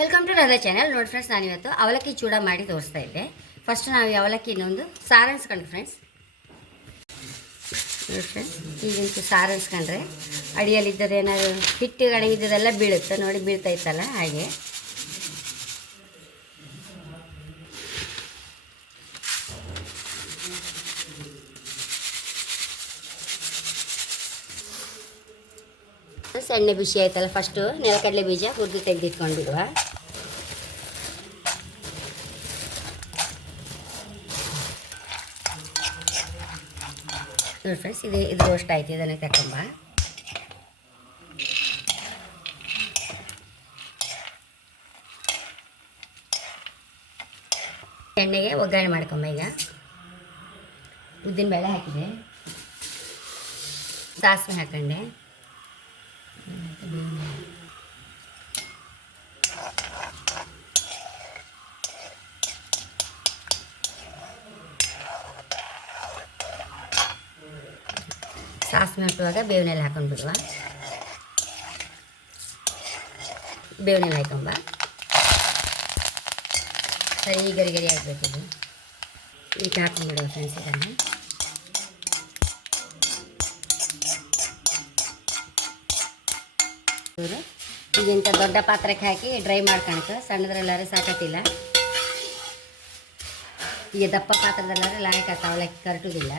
Welcome to Radha channel. ನೋಡಿ friends, ನಾನಿವತ್ತು ಅವಲಕ್ಕಿ ಚೂಡ ಮಾಡಿ ತೋರಿಸ್ತಾ ಇದ್ದೆ. ಫಸ್ಟ್ ನಾವು ಅವಲಕ್ಕಿ ಇನ್ನೊಂದು ಸಾರಣಿಸ್ಕೊಂಡು ಫ್ರೆಂಡ್ಸ್. ನೋಡಿ ಫ್ರೆಂಡ್ಸ್, ಈಗಂತೂ ಸಾರಣಿಸ್ಕೊಂಡ್ರೆ ಅಡಿಯಲ್ಲಿದ್ದದ್ದು ಏನಾದ್ರು ಹಿಟ್ಟು ಅಡಗಿದ್ದದೆಲ್ಲ ಬೀಳುತ್ತೆ. ನೋಡಿ, ಬೀಳ್ತಾ ಇತ್ತಲ್ಲ ಹಾಗೆ. ಎಣ್ಣೆ ಬಿಸಿ ಆಯ್ತಲ್ಲ, ಫಸ್ಟು ನೆಲಕಡಲೆ ಬೀಜ ಹುರಿದು ತೆಗೆದಿಟ್ಕೊಂಡ್ಬಿಡುವ. ನೋಡಿ ಫ್ರೆಂಡ್ಸ್, ಇದು ರೋಸ್ಟ್ ಆಯ್ತು. ಇದನ್ನು ತಗೊಂಬ. ಎಣ್ಣೆಗೆ ಒಗ್ಗರಣೆ ಮಾಡ್ಕೊಂಬ. ಈಗ ಉದ್ದಿನಬೇಳೆ ಹಾಕಿದೆ, ಸಾಸಿವೆ ಹಾಕೊಂಡೆ, ಸಾಸಿವೆ ಹಾಕುವಾಗ ಬೇವಿನೆಲ್ಲ ಹಾಕೊಂಡು ಬಿಡುವ. ಬೇವಿನೆಲ್ಲ ಹಾಕೊಂಬ. ಸರಿ ಗರಿ ಗರಿ ಆಗಬೇಕಿದು. ಈಗ ಹಾಕೊಂಡ್ಬಿಡುವ ಫ್ರೆಂಡ್ಸ್. ಇದನ್ನು ಈಗಿಂತ ದೊಡ್ಡ ಪಾತ್ರಕ್ಕೆ ಹಾಕಿ ಡ್ರೈ ಮಾಡ್ಕೊಳಕ್ಕೆ. ಸಣ್ಣದ್ರೆಲ್ಲಾರು ಸಾಕತ್ತಿಲ್ಲ. ಈಗ ದಪ್ಪ ಪಾತ್ರದಲ್ಲಾದ್ರೆ ಲಾಯಕ ಅವಲಕ್ಕಿ ಕರಟುವುದಿಲ್ಲ.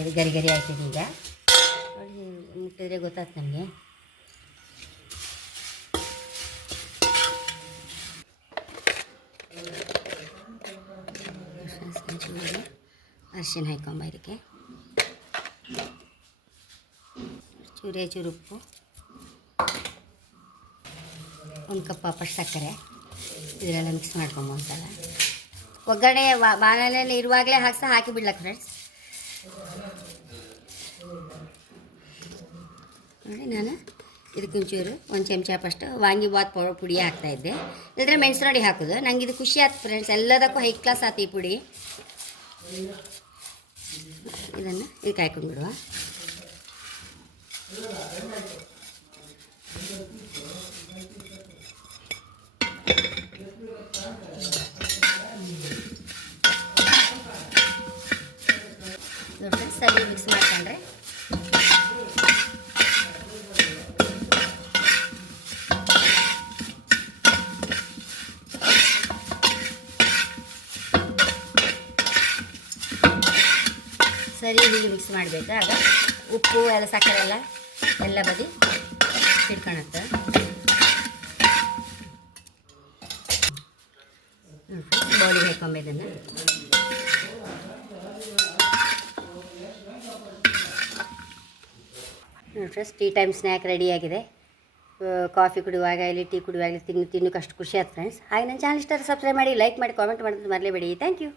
ಇದು ಗರಿ ಗರಿ ಆಯ್ತಿದೆ. ಈಗ ನೋಡಿ, ಮುಟ್ಟಿದ್ರೆ ಗೊತ್ತಾಯ್ತು ನಮಗೆ. ಅರಿಶಿನ ಹಾಕೊಂಬ. ಇದಕ್ಕೆ ಚೂರು ಉಪ್ಪು, ಒಂದು ಕಪ್ ವಾಪಸ್ ಸಕ್ಕರೆ, ಇದನ್ನೆಲ್ಲ ಮಿಕ್ಸ್ ಮಾಡ್ಕೊಂಬ. ಒಂದ್ಸಲ ಒಗ್ಗರಣೆ ಬಾಣಲೆಯಲ್ಲಿ ಇರುವಾಗಲೇ ಹಾಕಿ ಬಿಡ್ಲಕ್ಕ ಫ್ರೆಂಡ್ಸ್. ನೋಡಿ, ನಾನು ಇದಕ್ಕೊಂಚೂರು ಒಂದು ಚಮಚ ಫಸ್ಟ್ ವಾಂಗಿಬಾತ್ ಪುಡಿ ಹಾಕ್ತಾಯಿದ್ದೆ. ಇಲ್ಲದ್ರೆ ಮೆಣಸು ನೋಡಿ ಹಾಕೋದು. ನಂಗೆ ಇದು ಖುಷಿ ಆಯ್ತು ಫ್ರೆಂಡ್ಸ್. ಎಲ್ಲದಕ್ಕೂ ಹೈ ಕ್ಲಾಸ್ ಆಯ್ತು ಈ ಪುಡಿ. ಇದನ್ನು ಇದಕ್ಕೆ ಹಾಕೊಂಡು ಬಿಡುವ. ನೋಡಿ, ಸರಿ ಮಿಕ್ಸ್ ಮಾಡ್ಕೊಂಡ್ರೆ ಸರಿ ಹೀಗೆ ಮಿಕ್ಸ್ ಮಾಡಬೇಕು. ಆಗ ಉಪ್ಪು ಎಲ್ಲ ಸಕ್ಕರೆ ಎಲ್ಲ ಬದಿ ಹಿಡ್ಕೊಳತ್ತೆ. ಬೌಲಿಗೆ ಹಾಕೊಂಬ. ಇದನ್ನು ನೋಡಿ ಫ್ರೆಂಡ್ಸ್, ಟೀ ಟೈಮ್ ಸ್ನ್ಯಾಕ್ ರೆಡಿಯಾಗಿದೆ. ಕಾಫಿ ಕುಡಿಯುವಾಗ ಇಲ್ಲಿ ಟೀ ಕುಡಿಯುವಾಗಲಿ ತಿನ್ನೋಕ್ಕಷ್ಟು ಖುಷಿ ಆಯ್ತು ಫ್ರೆಂಡ್ಸ್. ಹಾಗೆ ನನ್ನ ಚಾನಲ್ ಇಷ್ಟ ಸಬ್ಸ್ಕ್ರೈಬ್ ಮಾಡಿ, ಲೈಕ್ ಮಾಡಿ, ಕಾಮೆಂಟ್ ಮಾಡೋದು ಮರಲೇಬೇಡಿ. Thank you.